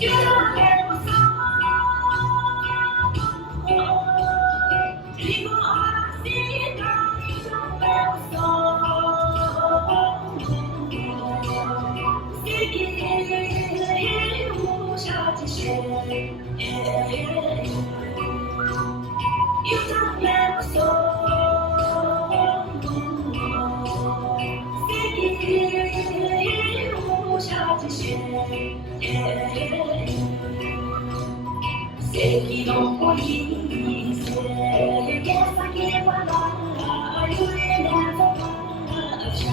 You don't have a song. People are singing now. You don't have a song. Singing, who shall to share? You don't have a song. Singing, who shall to share? 席のポイントで先はなゆえなどなちゃ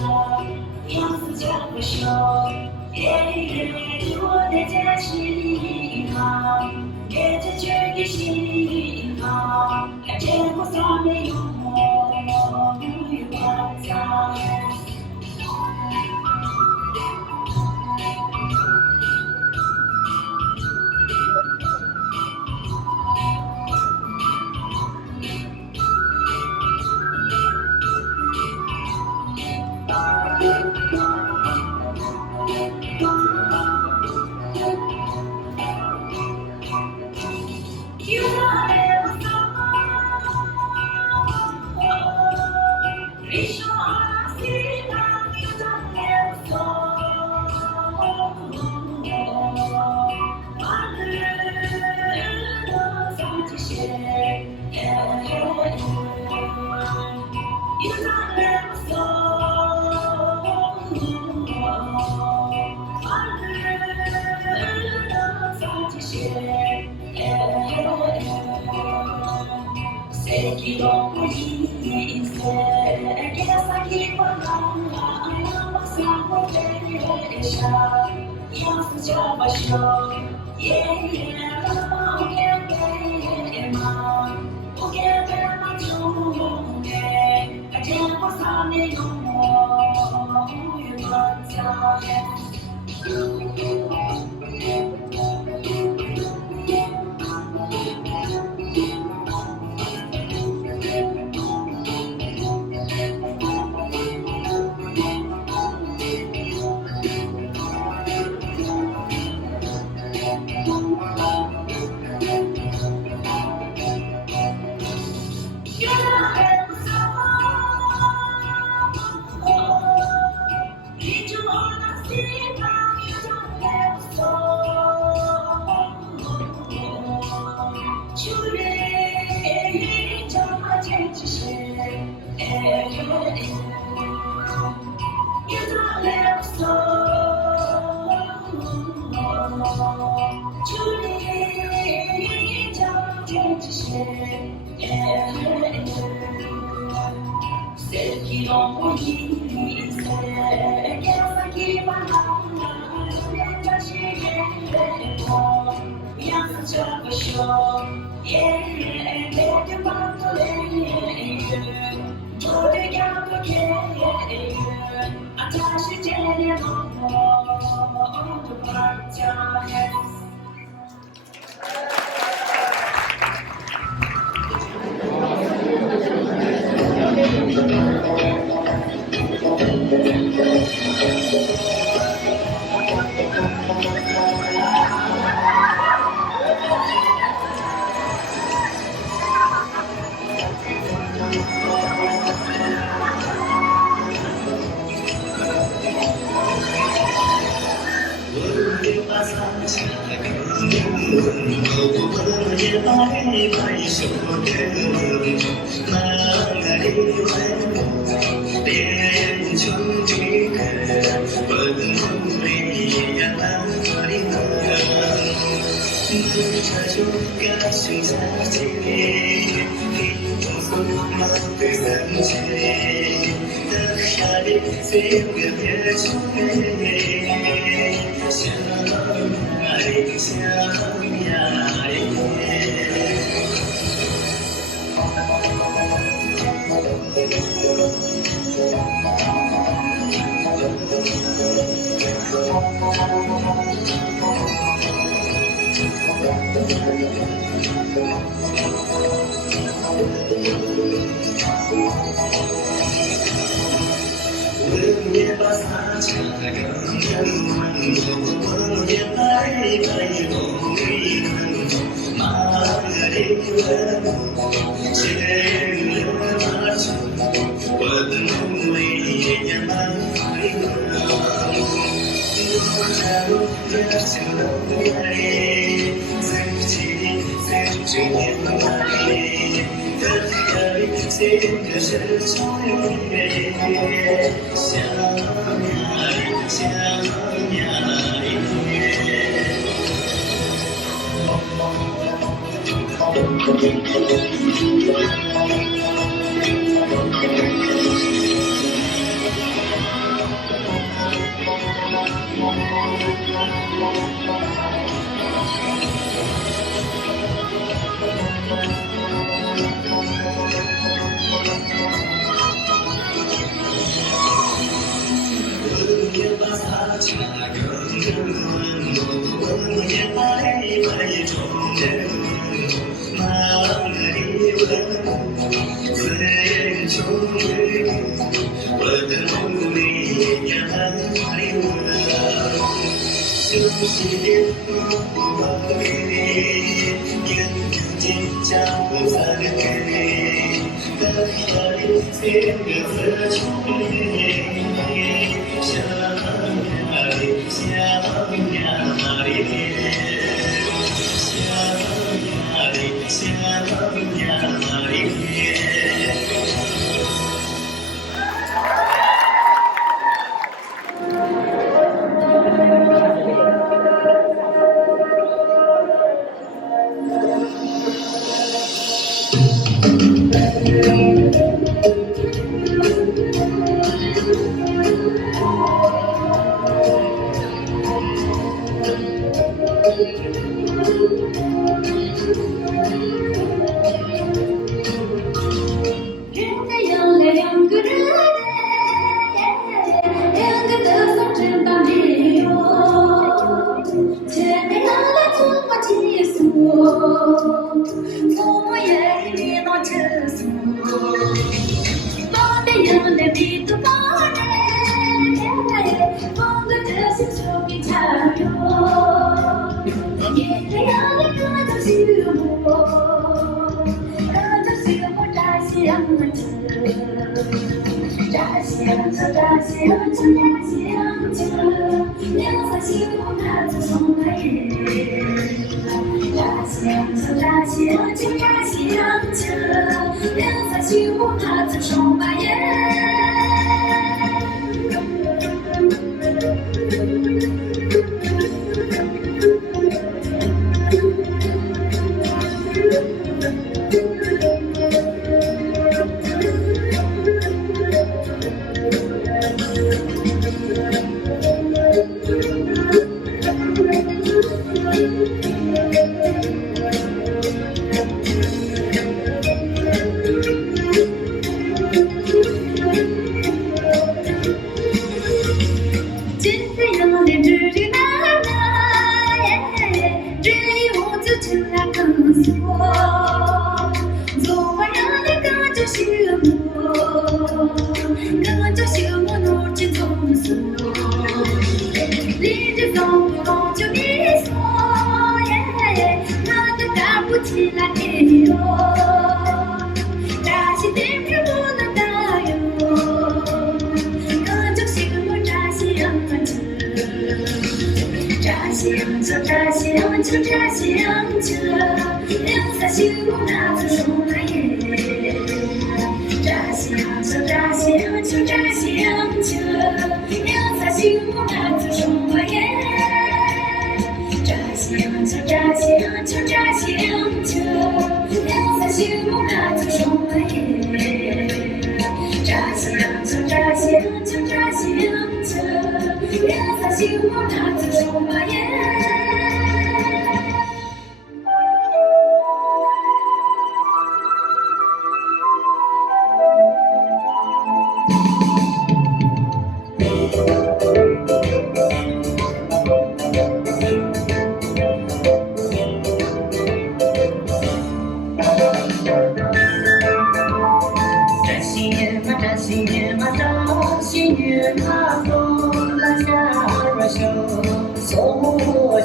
やすちゃうしょ我的家心哈给这绝的心哈结果上没有我与我在席のポイントで先はなまさの電車やすちゃ場所おけべまおけべまちょねあけばさねよもゆまざ席のポイントで先はなめたしげもやすちゃうしょでまとれどれがとけあたしじゃねもとばっちゃへ心月马东拉下热手，送我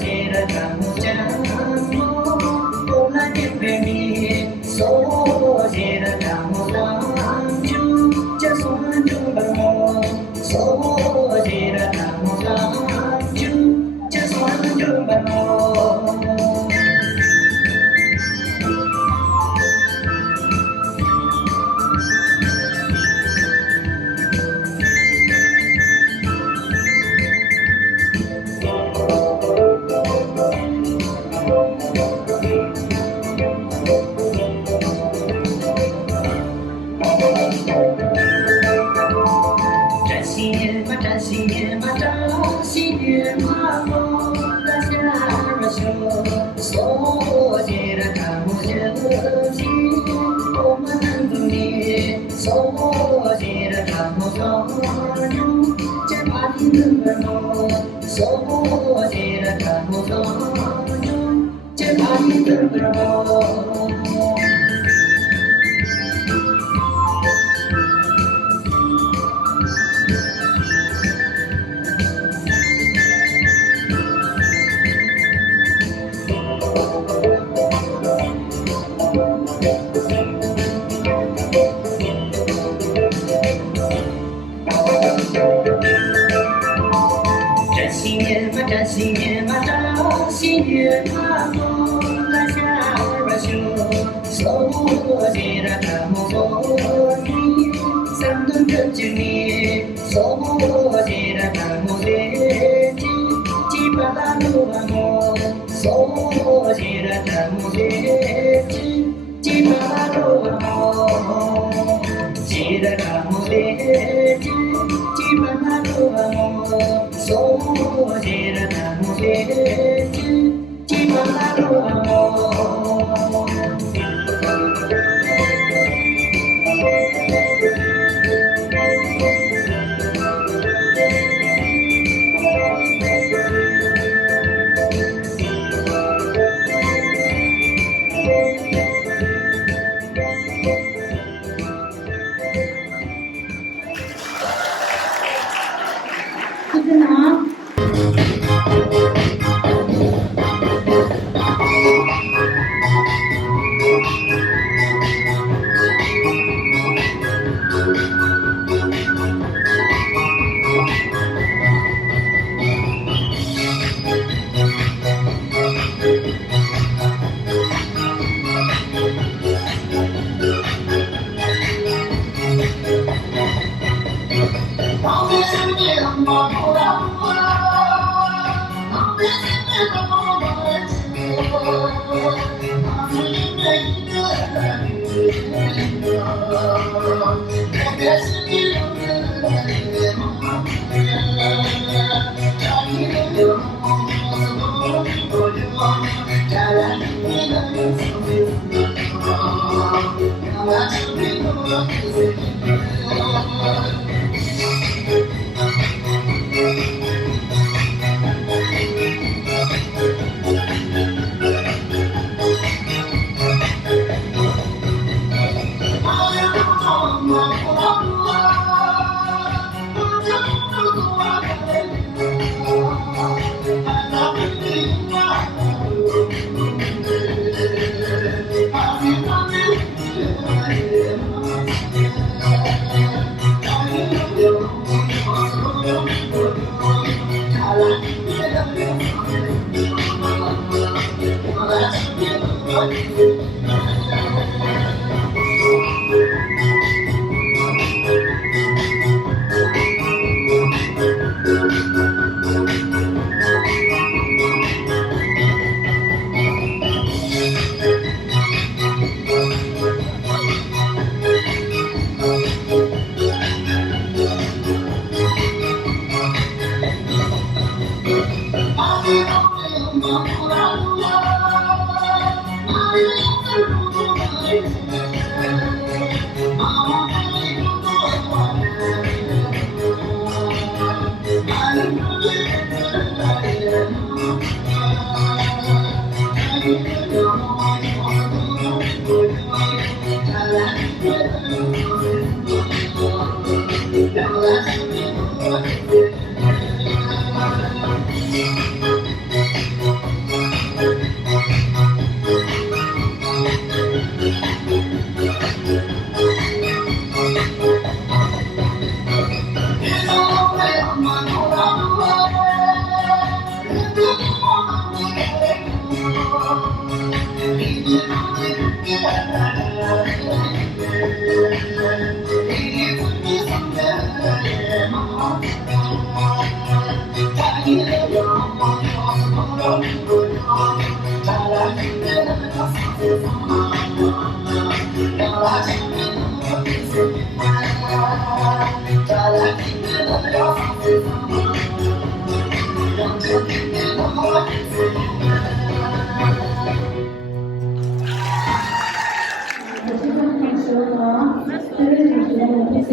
这些年嘛，这些年嘛，这些年嘛，我的家人说，说起来看我就急，我们很多年，说起来看我说牛，这把你们问我，说起来看我说牛，这把你们问我。这些年嘛，这些年嘛，这些年嘛，我来下边修，说起来看我做你，三顿真经历，说起来看我的几几把大路啊我，说起来看我的几几把大路啊我，记得看我的几几把大路啊我。说起来看我的几把大路啊我。你在哪？我这边开始了，这个主持人我这些。